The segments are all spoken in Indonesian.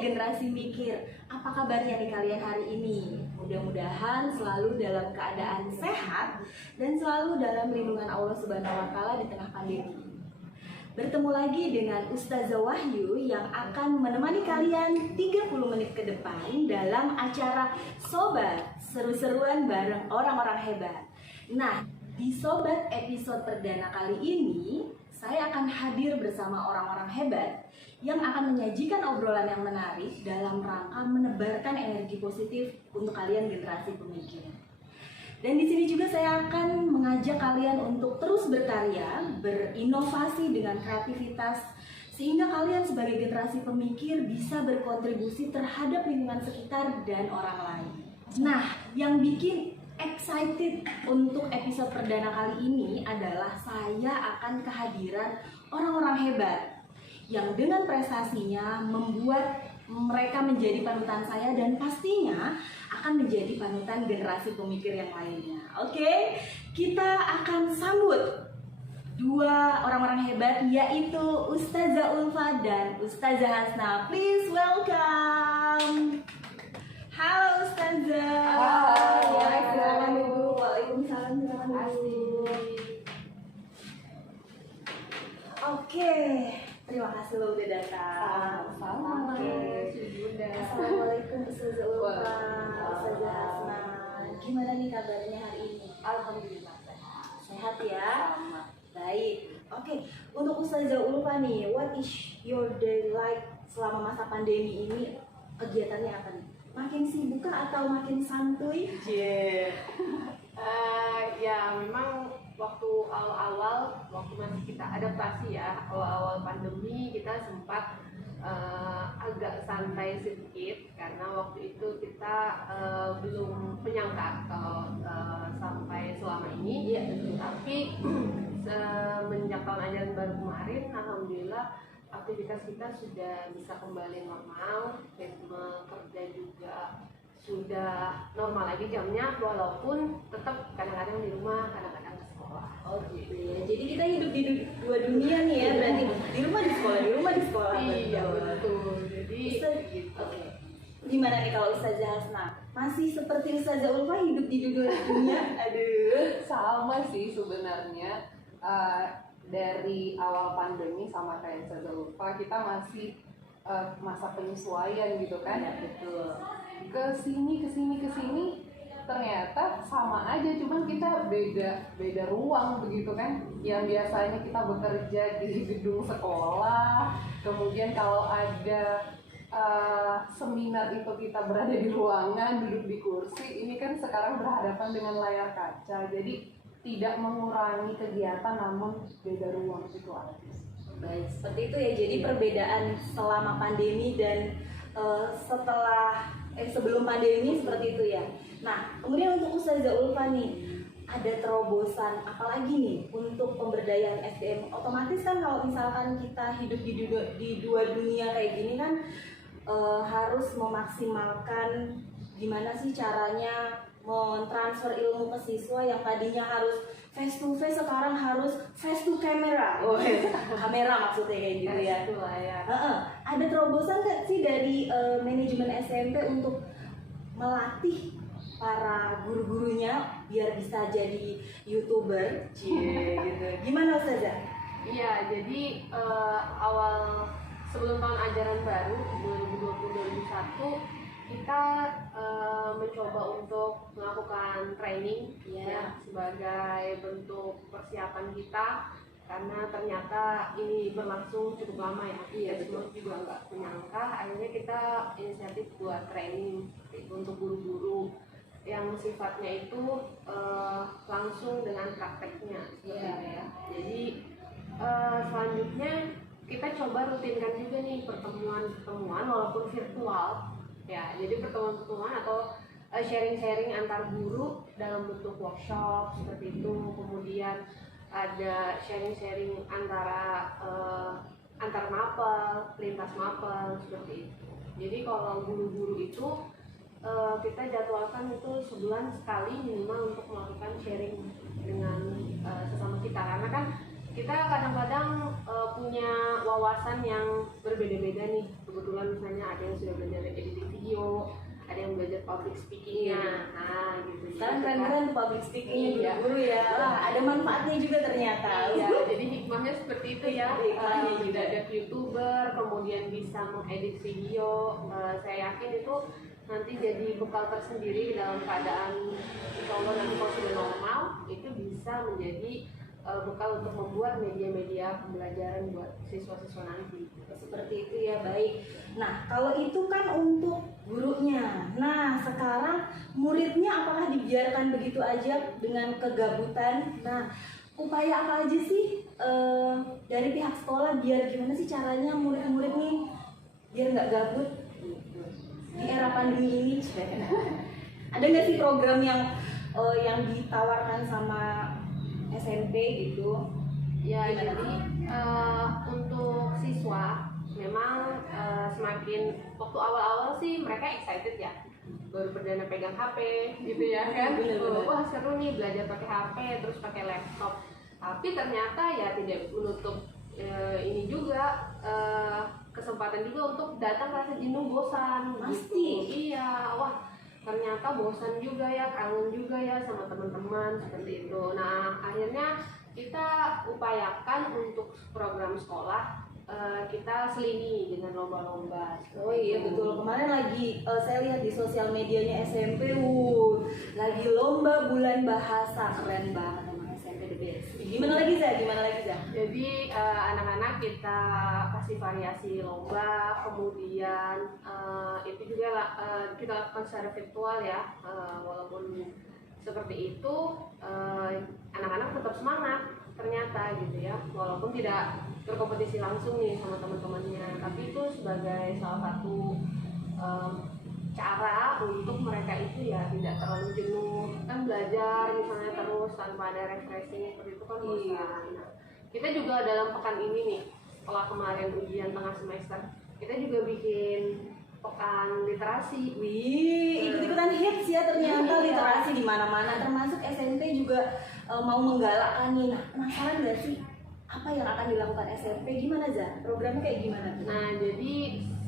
generasi mikir, apa kabarnya nih kalian hari ini? Mudah-mudahan selalu dalam keadaan sehat dan selalu dalam lindungan Allah Subhanahu wa Ta'ala di tengah pandemi. Bertemu lagi dengan Ustazah Wahyu yang akan menemani kalian 30 menit ke depan dalam acara Sobat Seru-seruan bareng orang-orang hebat. Nah, di Sobat episode perdana kali ini, saya akan hadir bersama orang-orang hebat yang akan menyajikan obrolan yang menarik dalam rangka menebarkan energi positif untuk kalian generasi pemikir. Dan di sini juga saya akan mengajak kalian untuk terus berkarya, berinovasi dengan kreativitas, sehingga kalian sebagai generasi pemikir bisa berkontribusi terhadap lingkungan sekitar dan orang lain. Nah, yang bikin excited untuk episode perdana kali ini adalah saya akan kehadiran orang-orang hebat yang dengan prestasinya membuat mereka menjadi panutan saya dan pastinya akan menjadi panutan generasi pemikir yang lainnya. Oke, kita akan sambut dua orang-orang hebat, yaitu Ustazah Ulfa dan Ustazah Hasna. Please welcome. Halo Ustazah. Halo. Ya, silakan duduk. Waalaikumsalam, silakan duduk. Oke, terima kasih lo udah datang. Sama-sama. Oke. Assalamualaikum Ustazah Ulfa, Ustazah Hasna. Gimana nih kabarnya hari ini? Alhamdulillah sehat. Sehat ya? Sama. Baik. Oke, untuk Ustazah Ulfa nih, what is your day like selama masa pandemi ini? Kegiatannya apa nih? Makin sibuk atau makin santuy? Ya memang waktu awal-awal, waktu masih kita adaptasi ya, awal-awal pandemi kita sempat agak santai sedikit karena waktu itu kita belum menyangka kalau sampai selama ini. Iya, betul. Tapi semenjak tahun ajaran baru kemarin, alhamdulillah aktivitas kita sudah bisa kembali normal, ritme kerja juga sudah normal lagi jamnya, walaupun tetap kadang-kadang di rumah, kadang-kadang di sekolah. Oh gitu ya. Jadi kita hidup di dua dunia nih ya, berarti di rumah di sekolah, di rumah di sekolah. Iya betul. Jadi gitu. Oke. Gimana nih kalau Ustazah Hasna? Masih seperti Ustazah Ulfa hidup di dua dunia? Aduh. Sama sih sebenarnya. Dari awal pandemi sama kayak Ustazah Ulfa, kita masih masa penyesuaian gitu kan. Ya, betul. Kesini ternyata sama aja, cuman kita beda ruang begitu kan. Yang biasanya kita bekerja di gedung sekolah, kemudian kalau ada seminar itu kita berada di ruangan, duduk di kursi. Ini kan sekarang berhadapan dengan layar kaca, jadi tidak mengurangi kegiatan namun beda ruang itu aja. Baik, seperti itu ya. Jadi perbedaan selama pandemi dan sebelum pandemi seperti itu ya. Nah, kemudian untuk Ustazah Ulfa nih, ada terobosan apalagi nih untuk pemberdayaan SDM? Otomatis kan kalau misalkan kita hidup di dua dunia kayak gini kan harus memaksimalkan gimana sih caranya mentransfer ilmu ke siswa yang tadinya harus face to face, sekarang harus face to camera. Oh, kamera maksudnya kayak gitu ya. Itulah ya. Ada terobosan nggak sih dari manajemen SMP untuk melatih para guru-gurunya biar bisa jadi YouTuber? Gitu. Gimana Ustazah? Iya, jadi awal sebelum tahun ajaran baru 2020-2021 kita mencoba untuk melakukan training ya sebagai bentuk persiapan kita, karena ternyata ini berlangsung cukup lama ya. Iya, semua juga nggak menyangka. Akhirnya kita inisiatif buat training untuk guru-guru yang sifatnya itu langsung dengan prakteknya seperti itu ya. Jadi selanjutnya kita coba rutinkan juga nih pertemuan walaupun virtual ya. Jadi pertemuan atau sharing-sharing antar guru dalam bentuk workshop seperti itu. Kemudian ada sharing-sharing antara antar mapel, lintas mapel seperti itu. Jadi kalau guru-guru itu kita jadwalkan itu sebulan sekali minimal untuk melakukan sharing dengan sesama kita, karena kan kita kadang-kadang punya wawasan yang berbeda-beda nih. Kebetulan misalnya ada yang sudah belajar editing video, ada yang belajar public speakingnya, nah gitu. Sekarang keren-keren tuh public speaking-nya Iya. guru ya. Wah, ada manfaatnya juga ternyata. Ya, jadi hikmahnya seperti itu ya. Hikmahnya juga. Tidak ada YouTuber, kemudian bisa mengedit video. Saya yakin itu nanti jadi bekal tersendiri dalam keadaan insya Allah nanti kalau sudah normal, itu bisa menjadi bekal untuk membuat media-media pembelajaran buat siswa-siswa nanti. Seperti itu ya, baik. Nah, kalau itu kan untuk gurunya. Nah, sekarang muridnya apakah dibiarkan begitu aja dengan kegabutan? Nah, upaya apa aja sih dari pihak sekolah biar gimana sih caranya murid-murid nih biar nggak gabut di era pandemi ini? Ada nggak sih program yang ditawarkan sama SMP gitu? Ya, Gimana? jadi untuk siswa memang semakin waktu awal-awal sih mereka excited ya, baru perdana pegang HP gitu ya kan. Bener-bener. Wah seru nih belajar pakai HP terus pakai laptop, tapi ternyata ya tidak menutup ini juga kesempatan juga untuk datang rasa jenuh, bosan Pasti. gitu. Iya, wah ternyata bosan juga ya, kangen juga ya sama teman-teman seperti itu. Nah akhirnya kita upayakan untuk program sekolah kita selingi dengan lomba-lomba. Oh iya betul, kemarin lagi saya lihat di sosial medianya SMP, lagi lomba bulan bahasa, keren banget sama SMP the best. Gimana lagi Zah? Gimana lagi Zah? Jadi anak-anak kita kasih variasi lomba, kemudian itu juga kita lakukan secara virtual ya, walaupun seperti itu anak-anak tetap semangat ternyata gitu ya, walaupun tidak berkompetisi langsung nih sama teman-temannya, tapi itu sebagai salah satu cara untuk mereka itu ya tidak terlalu jenuh kan, belajar misalnya terus tanpa ada refreshing seperti itu kan bosan. Nah, kita juga dalam pekan ini nih setelah kemarin ujian tengah semester kita juga bikin pekan literasi. Wih, ikut-ikutan hits ya ternyata literasi di mana-mana, termasuk SMP juga mau menggalakkan nih. Nah, penasaran nggak sih apa yang akan dilakukan SMP? Gimana Zah? Programnya kayak gimana tuh? Nah, jadi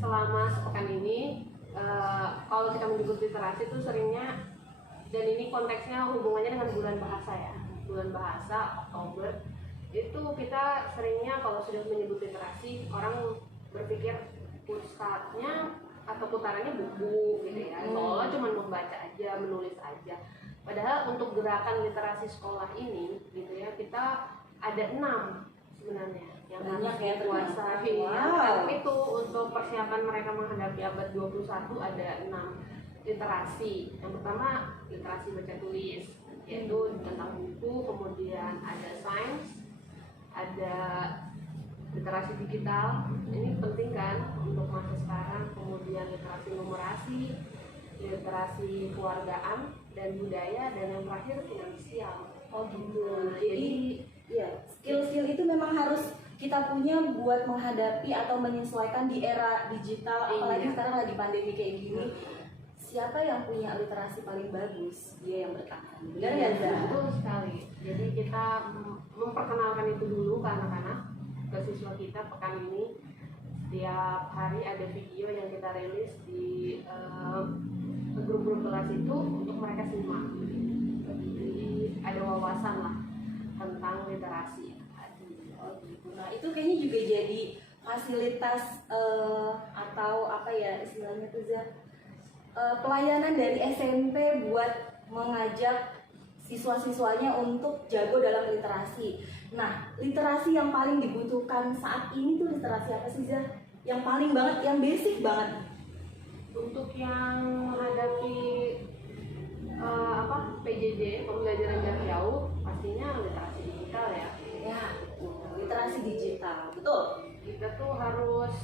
selama sepekan ini kalau kita menyebut literasi itu seringnya, dan ini konteksnya hubungannya dengan bulan bahasa ya, bulan bahasa Oktober itu kita seringnya kalau sudah menyebut literasi orang berpikir pusatnya atau putarannya buku gitu ya, soalnya cuma membaca aja, menulis aja. Padahal untuk gerakan literasi sekolah ini gitu ya, kita ada 6 sebenarnya yang Banyak harus ya dikuasai. ternyata. Wow. Itu untuk persiapan mereka menghadapi abad 21 ada 6 literasi. Yang pertama literasi baca tulis, yaitu tentang buku, kemudian ada sains, ada literasi digital, ini penting kan untuk masa sekarang, kemudian literasi numerasi, literasi keluargaan dan budaya, dan yang terakhir finansial. Oh gitu. Jadi ya, skill-skill itu memang harus kita punya buat menghadapi atau menyesuaikan di era digital, apalagi Iya. sekarang lagi pandemi kayak gini. Siapa yang punya literasi paling bagus, dia yang bertahan. Benar nggak Zah? betul sekali. Jadi kita memperkenalkan itu dulu ke anak-anak, ke siswa kita pekan ini. Setiap hari ada video yang kita rilis di grup-grup kelas itu untuk mereka simak. Jadi ada wawasan lah tentang literasi tadi. Oh gitu. Nah itu kayaknya juga jadi fasilitas atau apa ya istilahnya tuh Zah, pelayanan dari SMP buat mengajak siswa-siswanya untuk jago dalam literasi. Nah, literasi yang paling dibutuhkan saat ini tuh literasi apa sih Zah? Yang paling banget, yang basic banget. Untuk yang menghadapi PJJ, pembelajaran jarak jauh, pastinya literasi digital ya. Ya, literasi digital, betul. Kita tuh harus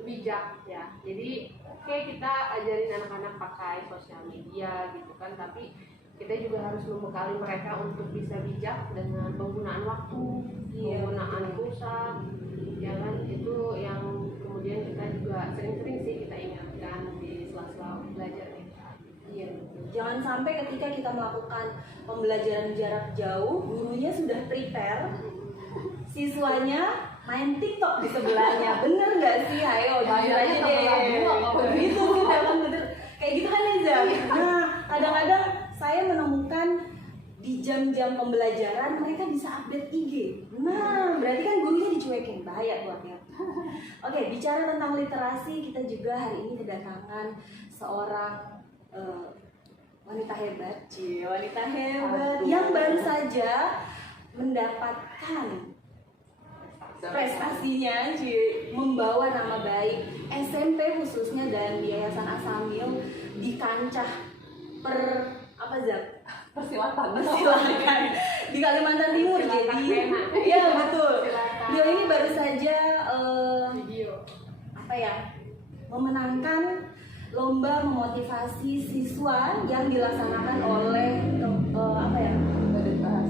bijak ya. Jadi kita ajarin anak-anak pakai sosial media gitu kan, tapi kita juga harus membekali mereka untuk bisa bijak dengan penggunaan waktu, penggunaan pulsa, ya kan, itu yang kemudian kita juga sering-sering sih kita ingatkan di sela-sela belajar kita. Iya. Jangan sampai ketika kita melakukan pembelajaran jarak jauh, gurunya sudah prepare, siswanya main TikTok di sebelahnya. Bener nggak sih? Ayo jujur aja deh. Begitu memang bener. Kayak gitu kan Liza. Nah, kadang-kadang saya menemukan di jam-jam pembelajaran mereka bisa update IG. Nah, berarti kan gurunya dicuekin, bahaya buatnya. Oke, bicara tentang literasi, kita juga hari ini kedatangan seorang wanita hebat, wanita hebat yang baru saja mendapatkan prestasinya, membawa nama baik SMP khususnya dan di Yayasan As-Samil di kancah persilatan di Kalimantan Timur. Jadi ya betul, dia ini baru saja memenangkan lomba memotivasi siswa yang dilaksanakan oleh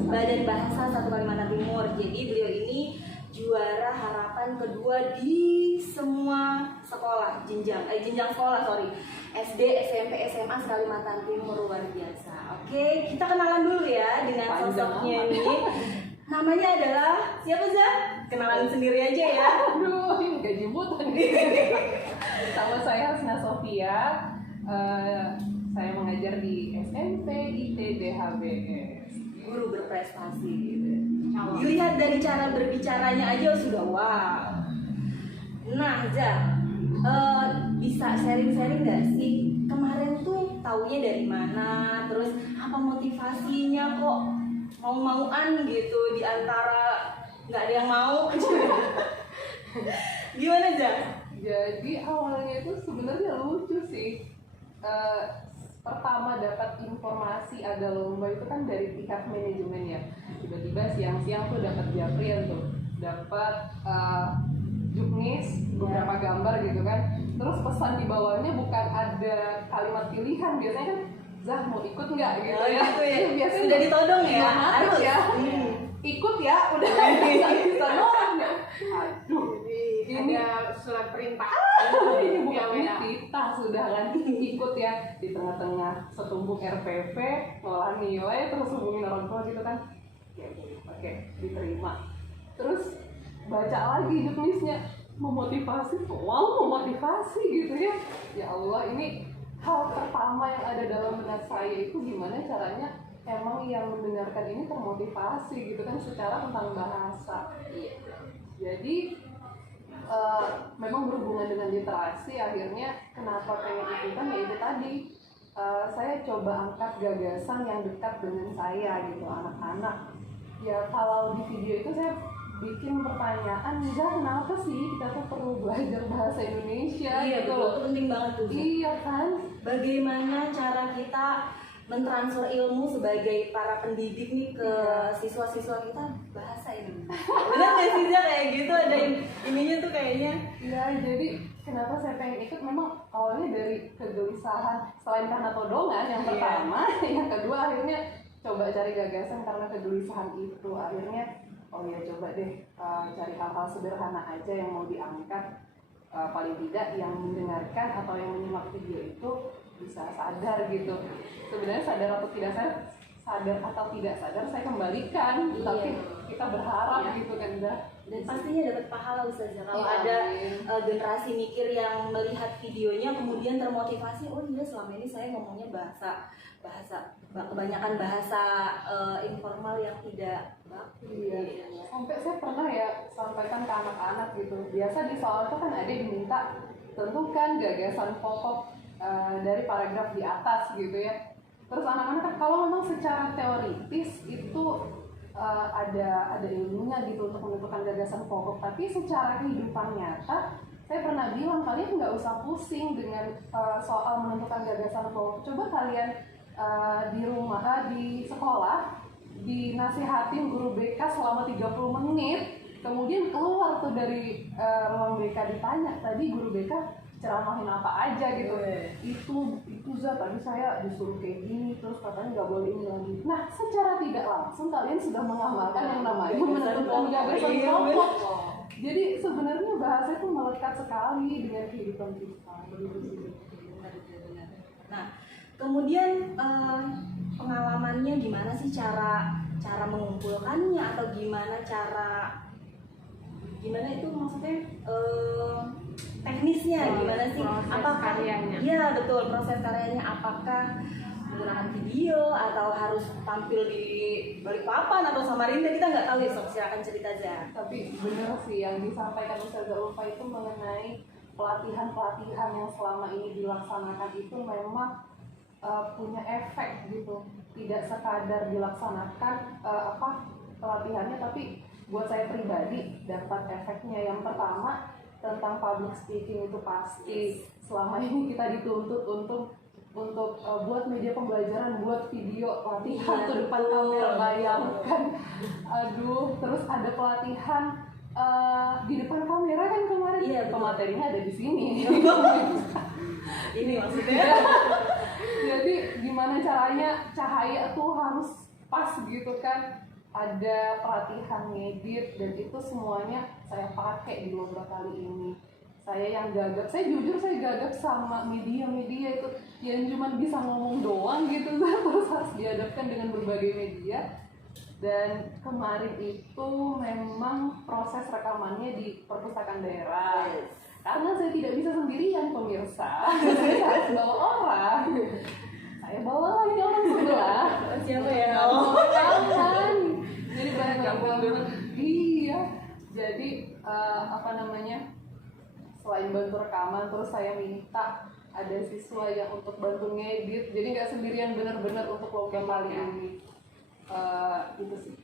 Badan Bahasa 1 Kalimantan Timur. Jadi beliau ini juara harapan kedua di semua sekolah jenjang sekolah SD, SMP, SMA Kalimantan Timur, luar biasa. Oke, kita kenalan dulu ya dengan sosoknya ini. Namanya adalah siapa Zah? Kenalan sendiri aja ya. Aduh, ini gaji buta nih. Sama saya Hasna Sofia. Saya mengajar di SMP IT DHBS. Guru berprestasi gitu. Dilihat dari cara berbicaranya aja sudah wow. Nah, Zah, bisa sharing-sharing nggak sih kemarin tuh taunya dari mana? Terus apa motivasinya kok mau-mauan gitu di antara nggak ada yang mau? Gimana Zah? Jadi awalnya itu sebenarnya lucu sih. Pertama dapat informasi ada lomba itu kan dari pihak manajemen ya. Tiba-tiba siang-siang tuh dapat japrian tuh, dapat juknis beberapa gambar gitu kan. Terus pesan di bawahnya bukan ada kalimat pilihan, biasanya kan Zah mau ikut nggak gitu ya. Gitu ya. Biasanya Sudah ditodong ya. Harus ya. Ikut ya, udah bisa doang. Aduh, ini ada surat perintah. Ini bukan kita sudah kan ikut ya di tengah-tengah setumpuk RPP, ngolah nilai terus hubungin orang tua gitu kan. Oke, diterima. Terus baca lagi juknisnya, memotivasi, memotivasi gitu ya. Ya Allah, ini hal pertama yang ada dalam benak saya itu gimana caranya emang yang mendengarkan ini termotivasi gitu kan secara tentang bahasa. Jadi memang berhubungan dengan literasi, akhirnya kenapa pengen ikutan ya itu tadi, saya coba angkat gagasan yang dekat dengan saya gitu, anak-anak. Ya kalau di video itu saya bikin pertanyaan, kenapa sih kita tuh perlu belajar bahasa Indonesia? Iya gitu betul, itu penting banget tuh. Iya kan? Bagaimana cara kita mentransfer ilmu sebagai para pendidik nih ke siswa-siswa kita bahasa Indonesia. Benar nggak sih Zah kayak gitu, ada ininya tuh kayaknya. Iya, jadi kenapa saya pengen ikut memang awalnya dari kegelisahan, selain karena todongan yang pertama, yang kedua akhirnya coba cari gagasan karena kegelisahan itu. Akhirnya oh ya coba deh cari hal-hal sederhana aja yang mau diangkat, paling tidak yang mendengarkan atau yang menyimak video itu bisa sadar gitu. Sebenarnya sadar atau tidak sadar saya kembalikan, tapi kita berharap gitu kan Zah. Dan pastinya dapat pahala Ustazah kalau ada generasi mikir yang melihat videonya kemudian termotivasi, oh iya selama ini saya ngomongnya bahasa kebanyakan bahasa informal yang tidak baku. Iya. Sampai saya pernah ya sampaikan ke anak-anak gitu. Biasa di soal itu kan ada diminta tentukan gagasan pokok dari paragraf di atas gitu ya. Terus anak-anak kan kalau memang secara teoritis itu ada ilmunya gitu untuk menentukan gagasan pokok, tapi secara kehidupan nyata saya pernah bilang kalian nggak usah pusing dengan soal menentukan gagasan pokok. Coba kalian di rumah, di sekolah dinasihatin guru BK selama 30 menit, kemudian keluar tuh dari ruang BK ditanya tadi guru BK ceramahin apa aja gitu. Itu Zah tadi saya disuruh kayak gini, terus katanya nggak boleh ini lagi. Nah secara tidak langsung kalian sudah mengamalkan yang namanya menentukan gagasan pokok. Jadi sebenarnya bahasa itu melekat sekali dengan kehidupan kita. Nah kemudian pengalamannya gimana sih cara mengumpulkannya atau gimana cara prosesnya gimana sih? Proses Apakah karyanya. Iya betul, proses karyanya apakah menggunakan video atau harus tampil di Balikpapan atau Samarinda, kita nggak tahu ya. Sob, silakan cerita aja. Tapi benar sih yang disampaikan Ustazah Ulfa itu mengenai pelatihan-pelatihan yang selama ini dilaksanakan itu memang punya efek gitu. Tidak sekadar dilaksanakan pelatihannya, tapi buat saya pribadi dapat efeknya. Yang pertama tentang public speaking itu pasti selama ini kita dituntut untuk buat media pembelajaran, buat video latihan tuh depan kamera, bayangkan. Aduh, terus ada pelatihan di depan kamera kan kemarin. Iya, betul. Pematerinya ada di sini. Ini maksudnya. Jadi gimana caranya cahaya tuh harus pas gitu kan. Ada pelatihan ngedit dan itu semuanya saya pakai di beberapa kali ini. Saya yang gagap, saya jujur saya gagap sama media-media itu yang cuma bisa ngomong doang gitu, terus harus dihadapkan dengan berbagai media. Dan kemarin itu memang proses rekamannya di perpustakaan daerah. Karena saya tidak bisa sendirian pemirsa, saya harus bawa orang. Saya bawa ini orang sebelah. Siapa ya? Kawan. Jadi banyak. Iya. Jadi selain bantu rekaman, terus saya minta ada siswa yang untuk bantu ngedit. Jadi nggak sendirian benar-benar untuk program kali ini. Itu sih.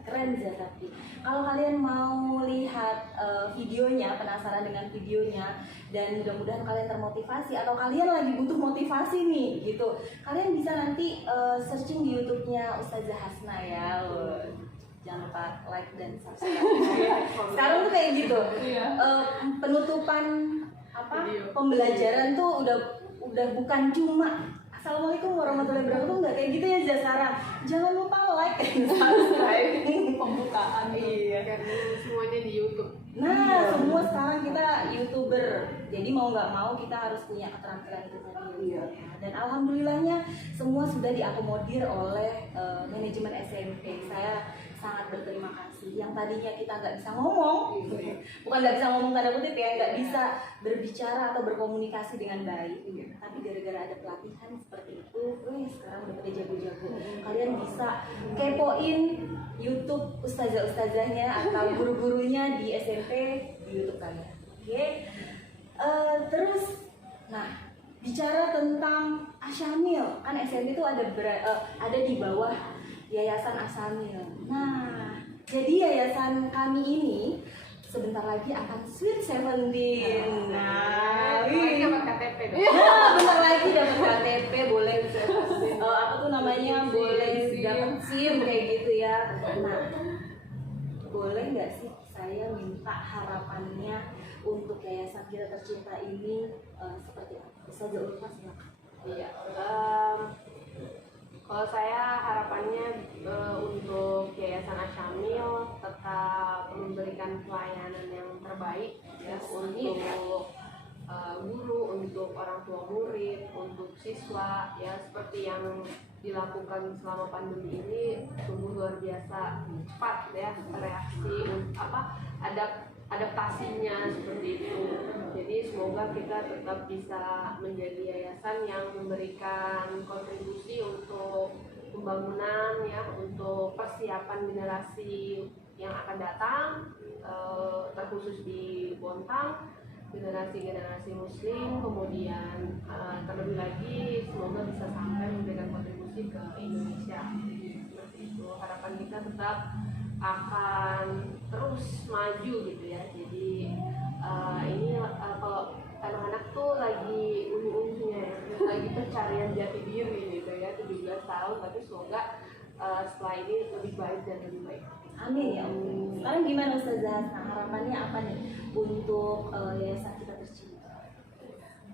Keren ya. Tapi kalau kalian mau lihat videonya, penasaran dengan videonya, dan mudah-mudahan kalian termotivasi atau kalian lagi butuh motivasi nih gitu, kalian bisa nanti searching di YouTube-nya Ustazah Hasna ya. Jangan lupa like dan subscribe. Sekarang tuh kayak gitu. Penutupan pembelajaran tuh udah bukan cuma Assalamualaikum warahmatullahi wabarakatuh, nggak kayak gitu ya sekarang. Jangan lupa like dan subscribe. Pembukaan. Iya. Karena semuanya di YouTube. Nah, semua sekarang kita YouTuber. Jadi mau nggak mau kita harus punya keterampilan itu tadi. Iya. Dan alhamdulillahnya semua sudah diakomodir oleh manajemen SMP. Saya sangat berterima kasih. Yang tadinya kita nggak bisa ngomong, bukan nggak bisa ngomong tanda kutip ya, nggak bisa berbicara atau berkomunikasi dengan baik. Tapi gara-gara ada pelatihan seperti itu, sekarang udah pada jago-jago. Kalian bisa kepoin YouTube ustazah-ustazahnya atau guru-gurunya di SMP di YouTube kalian. Oke. Terus, nah bicara tentang Asyamil, kan SMP itu ada di bawah Yayasan Asyamil. Nah, jadi yayasan kami ini sebentar lagi akan Sweet 17. Nah, dapat KTP dong. nah, bentar lagi dapat KTP, boleh boleh dapat SIM kayak gitu ya. Nah, boleh nggak sih saya minta harapannya untuk yayasan kita tercinta ini seperti apa? Ustazah Ulfa silakan. Iya. Kalau saya harapannya untuk Yayasan Asyamil tetap memberikan pelayanan yang terbaik ya untuk guru, untuk orang tua murid, untuk siswa ya, seperti yang dilakukan selama pandemi ini sungguh luar biasa cepat ya reaksi adaptasinya seperti itu. Jadi semoga kita tetap bisa menjadi yayasan yang memberikan kontribusi untuk pembangunan ya, untuk persiapan generasi yang akan datang, terkhusus di Bontang, generasi muslim, kemudian terlebih lagi semoga bisa sampai memberikan kontribusi ke Indonesia. Seperti itu harapan kita, tetap akan terus maju gitu ya. Jadi ini kalau anak-anak tuh lagi unyu-unyunya ya, lagi pencarian jati diri gitu ya, 17 tahun, tapi semoga setelah ini lebih baik dan lebih baik. Amin ya Allah. Sekarang gimana Ustazah? Nah, harapannya apa nih untuk yayasan kita tercinta?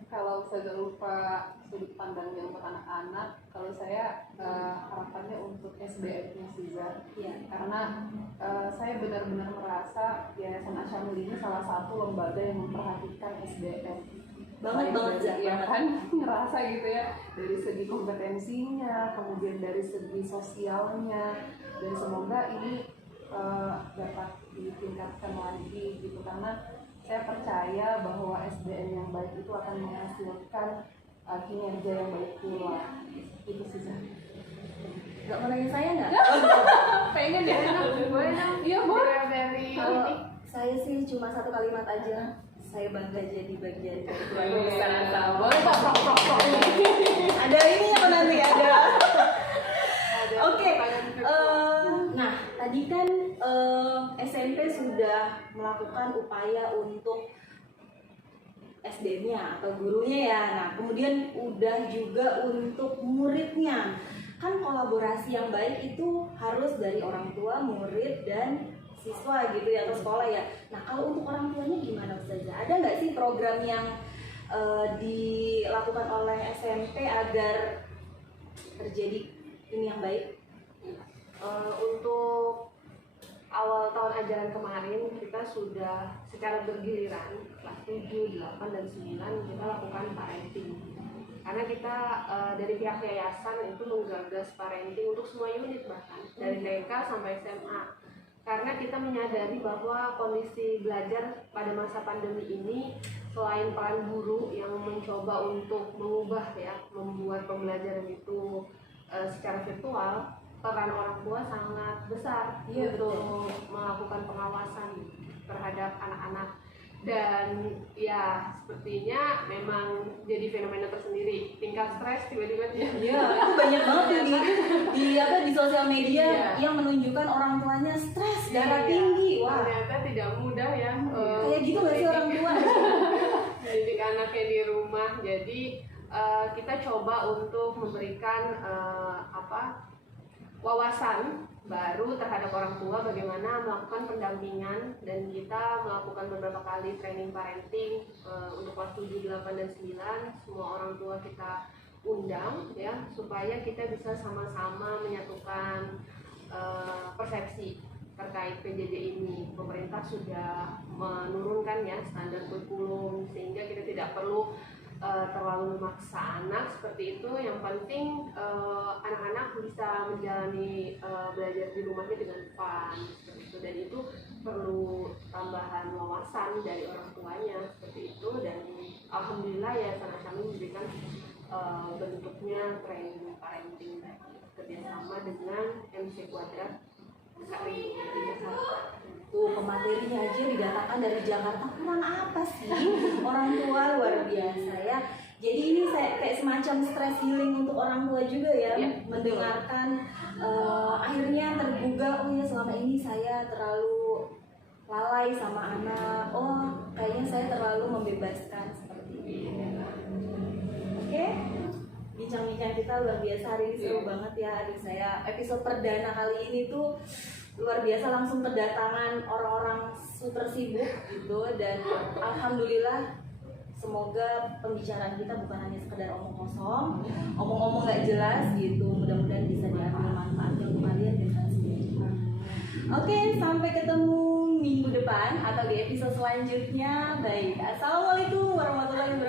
Kalau Ustazah Ulfa sudut pandangnya untuk anak-anak, kalau saya harapannya untuk SDM-nya Siza. Ya. Karena saya benar-benar merasa Yayasan Asyamil ini salah satu lembaga yang memperhatikan SDM. Banget Ya kan, ngerasa gitu ya, dari segi kompetensinya, kemudian dari segi sosialnya, dan semoga ini dapat ditingkatkan lagi gitu, karena saya percaya bahwa SDM yang baik itu akan menghasilkan kinerja yang baik pula. Itu sih Zah. Gak mau nanya saya nggak? Pengen ya? Boleh dong. Iya boleh. Dari Kalau ini. saya sih cuma satu kalimat aja, saya bangga jadi bagian dari keluarga Iya. besar Ansal. Boleh Pak, prok. Ada ini apa nanti ada? Ada Oke, pertanyaan kedua. nah tadi kan SMP sudah melakukan upaya untuk SDM-nya atau gurunya ya. Nah kemudian udah juga untuk muridnya. Kan kolaborasi yang baik itu harus dari orang tua, murid, dan siswa gitu ya, atau sekolah ya. Nah kalau untuk orang tuanya gimana Ustazah? Ada nggak sih program yang dilakukan oleh SMP agar terjadi ini yang baik? Untuk awal tahun ajaran kemarin kita sudah secara bergiliran kelas 7, 8, dan 9 kita lakukan parenting. Karena kita dari pihak yayasan itu menggagas parenting untuk semua unit, bahkan dari TK sampai SMA. Karena kita menyadari bahwa kondisi belajar pada masa pandemi ini selain peran guru yang mencoba untuk mengubah ya, membuat pembelajaran itu secara virtual, peran orang tua sangat besar untuk melakukan pengawasan terhadap anak-anak. Dan ya sepertinya memang jadi fenomena tersendiri, tingkat stres tiba-tiba Iya, itu banyak banget tuh di sosial media yang menunjukkan orang tuanya stres, darah tinggi. Wah, ternyata tidak mudah ya kayak gitu nggak sih orang tua? mendidik anaknya di rumah. Jadi kita coba untuk memberikan wawasan baru terhadap orang tua, bagaimana melakukan pendampingan, dan kita melakukan beberapa kali training parenting untuk kelas 7, 8, dan 9. Semua orang tua kita undang ya, supaya kita bisa sama-sama menyatukan persepsi terkait PJJ ini. Pemerintah sudah menurunkan ya standar kurikulum, sehingga kita tidak perlu terlalu memaksa anak seperti itu. Yang penting anak-anak bisa menjalani belajar di rumahnya dengan fun seperti itu, dan itu perlu tambahan wawasan dari orang tuanya seperti itu. Dan alhamdulillah ya kami memberikan bentuknya training parenting kerjasama dengan MC Kuadrat KRI di Jakarta. Tuh pematerinya aja didatangkan dari Jakarta, kurang apa sih? Orang tua luar biasa ya. Jadi ini saya kayak semacam stress healing untuk orang tua juga ya, mendengarkan akhirnya tergugah, oh ya selama ini saya terlalu lalai sama anak, oh kayaknya saya terlalu membebaskan seperti ini. Oke, bincang-bincang kita luar biasa hari ini, seru banget ya adik saya. Episode perdana kali ini tuh luar biasa, langsung kedatangan orang-orang super sibuk gitu, dan alhamdulillah semoga pembicaraan kita bukan hanya sekedar omong kosong, omong-omong nggak jelas gitu. Mudah-mudahan bisa diambil manfaatnya untuk kalian dan kalian sendiri. Oke, sampai ketemu minggu depan atau di episode selanjutnya. Baik, assalamualaikum warahmatullahi wabarakatuh.